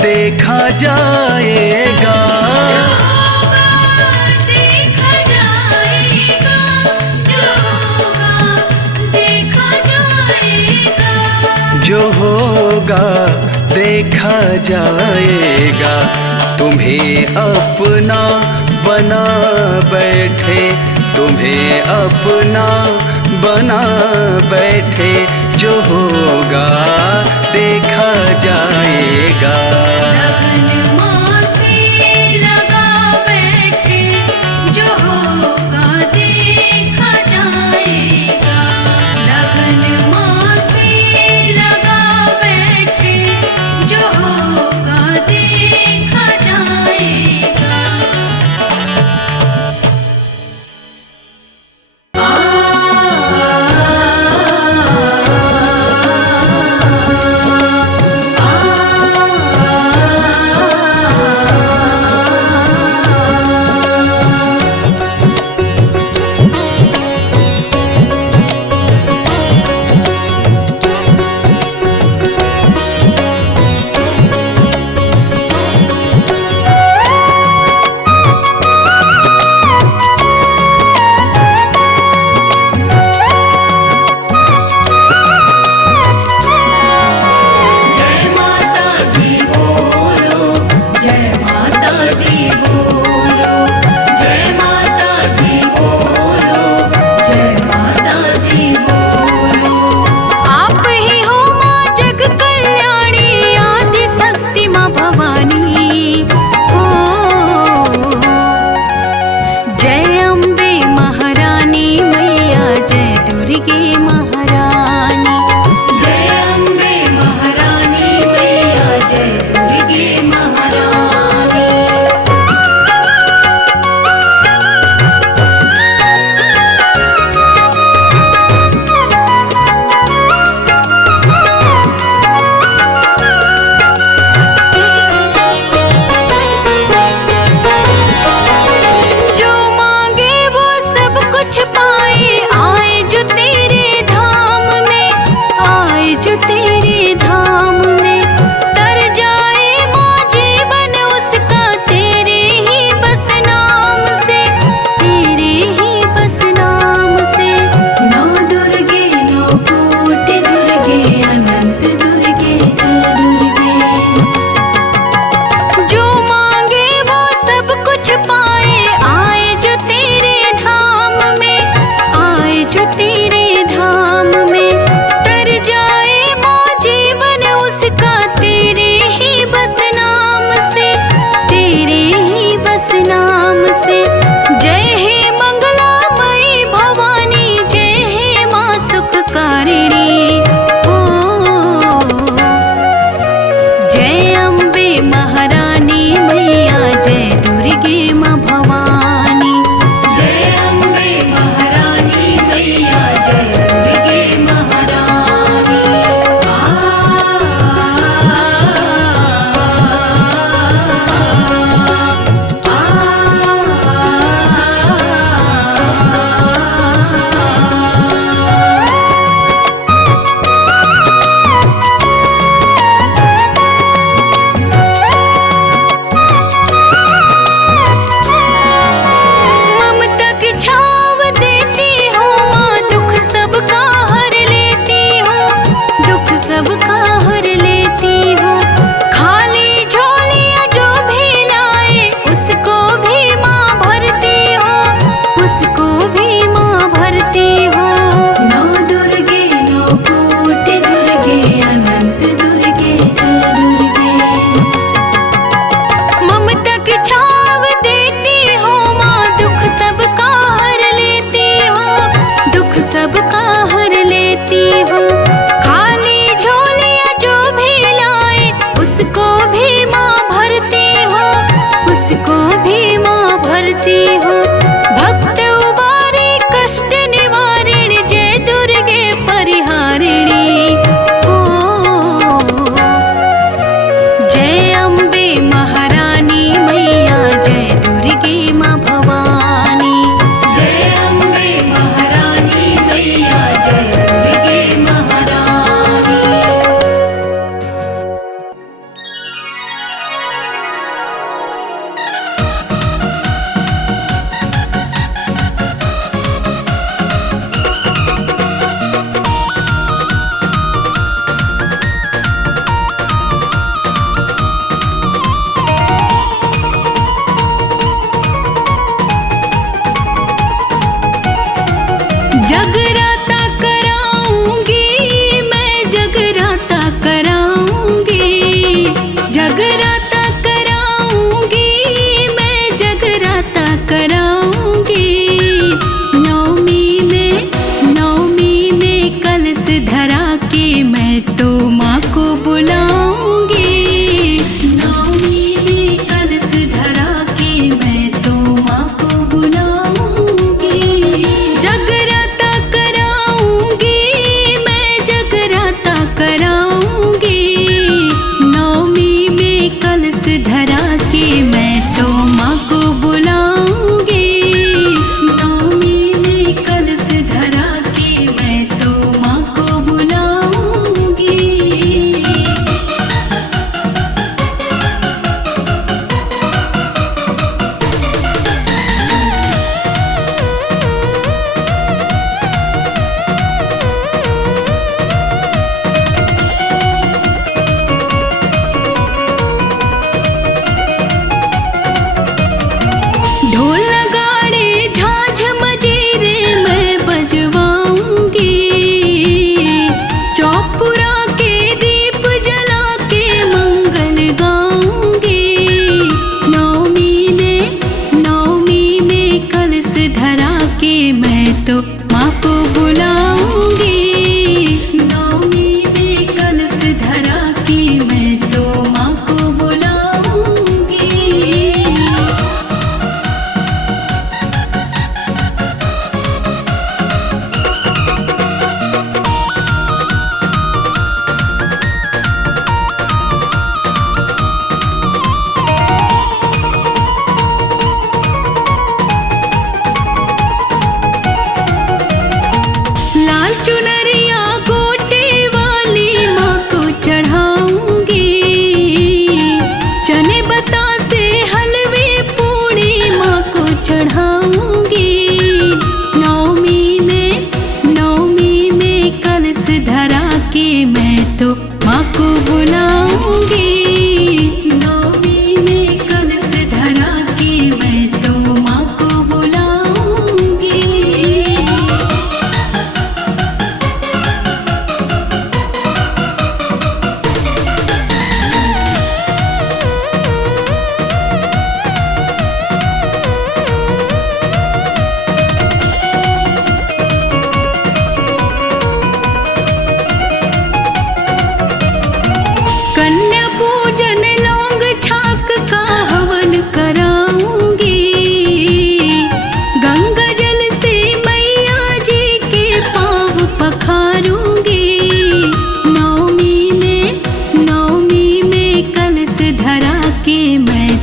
देखा जाएगा। देखा जाएगा, जो होगा देखा जाएगा। जो होगा देखा जाएगा। तुम्हें अपना बना बैठे, तुम्हें अपना बना बैठे, जो होगा देखा जाएगा। लगन माँ से लगा बैठे, जो होगा देखा जाएगा। लगन माँ से लगा बैठे, जो होगा देखा जाएगा।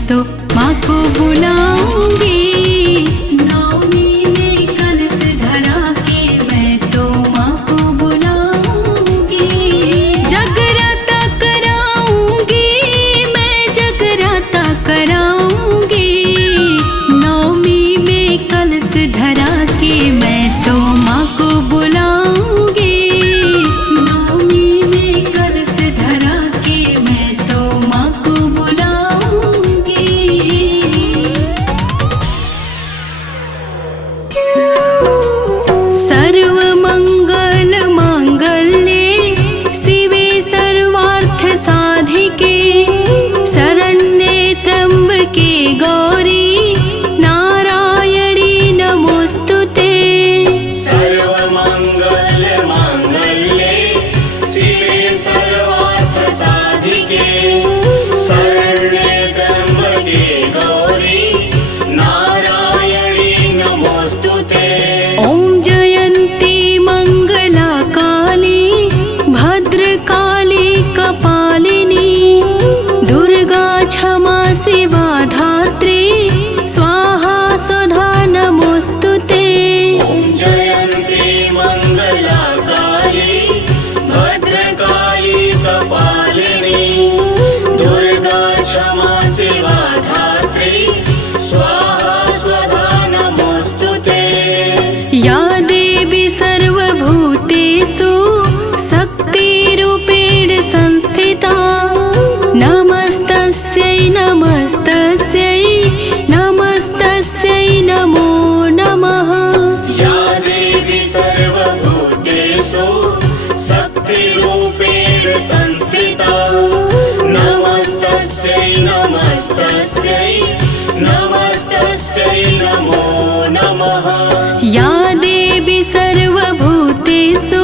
तो माँ को बुलाऊंगी। नवमी में कलश धरा के मैं तो माँ को बुलाऊंगी। जगराता कराऊंगी, मैं जगराता कराऊंगी। नवमी में कलश धरा के मैं तो माँ को बुलाऊंगी। नवमी में कलश धरा के मैं तो माँ को बुलाऊंगी। सर्व मंगल मांगल्ये शिवे सर्वार्थ साधिके शरण्ये त्र्यंबके गौरी नारायणी नमोस्तुते। सर्वमंगल मांगल्ये शिवे सर्वार्थ साधिके शरण्ये त्र्यंबके गौरी नारायणी नमोस्तुते। ॐ जयन्ती मंगला काली भद्रकाली कपालिनी दुर्गा क्षमा शिवा धात्री स्वाहा स्वधा नमोस्तुते। ॐ जयन्ती मंगला काली भद्रकाली कपालिनी दुर्गा क्षमा शिवा धात्री स्वाहा स्वधा नमोस्तुते। या देवी सर्वभूतेषु शक्तिरूपेण संस्थिता नमस्तस्यै नमस्तस्यै नमस्तस्यै नमो नमः। या देवी सर्वभूतेषु शक्तिरूपेण संस्थिता नमस्तस्यै नमस्तस्यै नमस्तस्यै नमो नमः। या देवी सर्वभूतेषु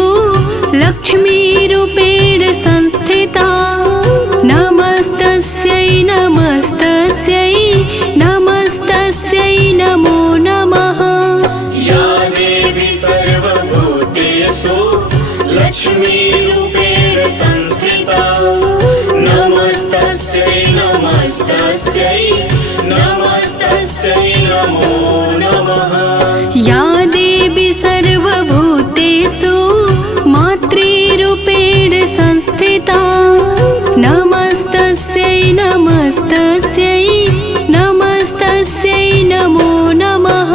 लक्ष्मीरूपेण संस्थिता नमस्तस्यै नमस्तस्यै नमस्तस्यै नमो नमः। या देवी सर्वभूतेषु लक्ष्मीरूपेण संस्थिता नमस्तस्यै नमस्तस्यै नमस्तस्यै नमो नमः। या देवी सर्वभूतेषु मातृरूपेण संस्थिता नमस्तस्यै नमस्तस्यै नमस्तस्यै नमो नमः।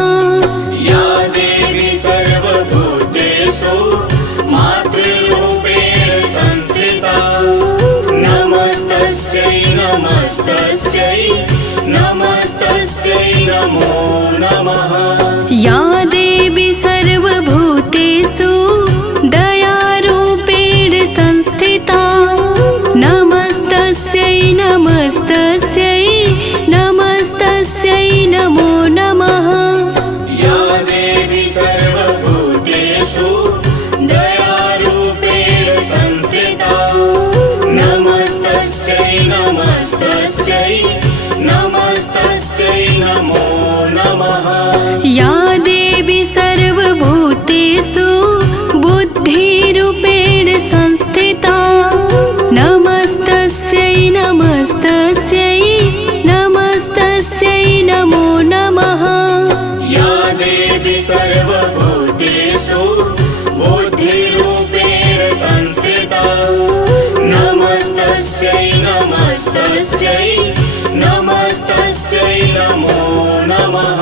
या देवी सर्वभूतेषु मातृरूपेण संस्थिता नमस्तस्यै नमस्तस्यै नमस्तस्यै नमो नमः। या देवी सर्वभूतेषु दयारूपेण संस्थिता नमस्तस्यै नमस्तस्यै नमस्तस्यै नमो नमः। या देवी सर्वभूतेषु दयारूपेण संस्थिता नमस्तस्यै नमस्तस्यै नमस्तस्यै नमो नमः। या देवी सर्वभूतेषु बुद्धिरूपेण संस्थिता नमस्तस्यै नमस्तस्यै नमस्तस्यै नमो नमः। या देवी सर्वभूतेषु बुद्धिरूपेण संस्थिता नमस्तस्यै नमस्तस्यै नमस्तस्यै नमो नमः।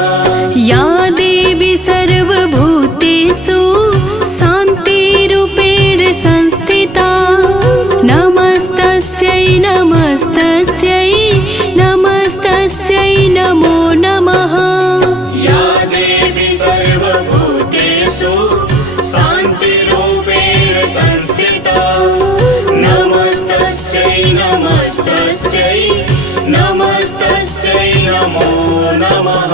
या देवी सर्वभूतेषु शान्तिरूपेण संस्थिता नमस्तस्यै नमस्तस्यै नमस्तस्यै नमो नमः। या देवी सर्वभूतेषु शान्तिरूपेण संस्थिता नमस्तस्यै नमस्तस्यै नमस्तस्यै नमो नमः।